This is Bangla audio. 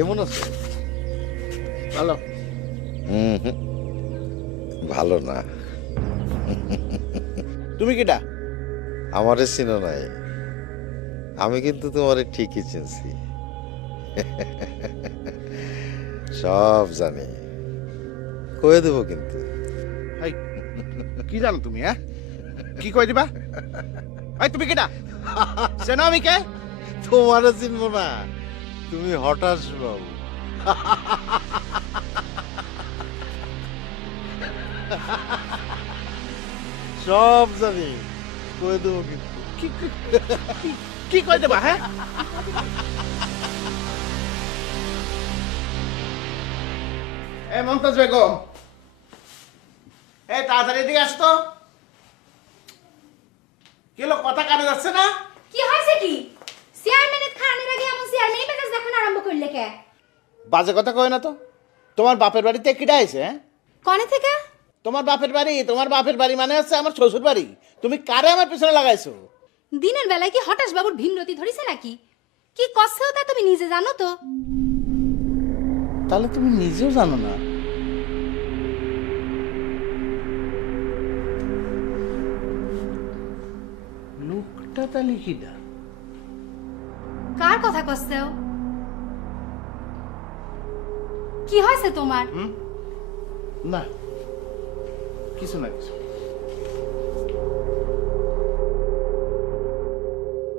কেমন আছো ভালো হুম ভালো না তুমি কিটা আমারে চিনো নাই আমি কিন্তু তোমারে ঠিকই চিনছি সব জানি কয়ে দেবো কিন্তু কি জানো তুমি হ্যাঁ কি কই দিবা আই তুমি কেটা সেনা আমি কে তোমারে চিনবো না তুমি হঠাৎ বাবু সব জানি কই দেব কিন্তু কি কই দেবা হ্যাঁ এ মমতাজ বেগম এ তাড়াতাড়ি এদিকে আসতো কেলো কথা কানে যাচ্ছে না কি হয়েছে কি থেকে বাজে কথা কয় না তো তোমার বাপের বাড়িতে কিটা আছে হ্যাঁ কনে থেকে তোমার বাপের বাড়ি তোমার বাপের বাড়ি মানে হচ্ছে আমার শ্বশুর বাড়ি তুমি কারে আমার পিছনে লাগাইছো দিনের বেলায় কি হঠাৎ বাবুর ভিনরতি ধরিছে নাকি কি কষ্ট তা তুমি নিজে জানো তো তাহলে তুমি নিজেও জানো না লোকটা তাহলে কিটা কার কথা কষ্ট কি হয়েছে তোমার না কিছু না কিছু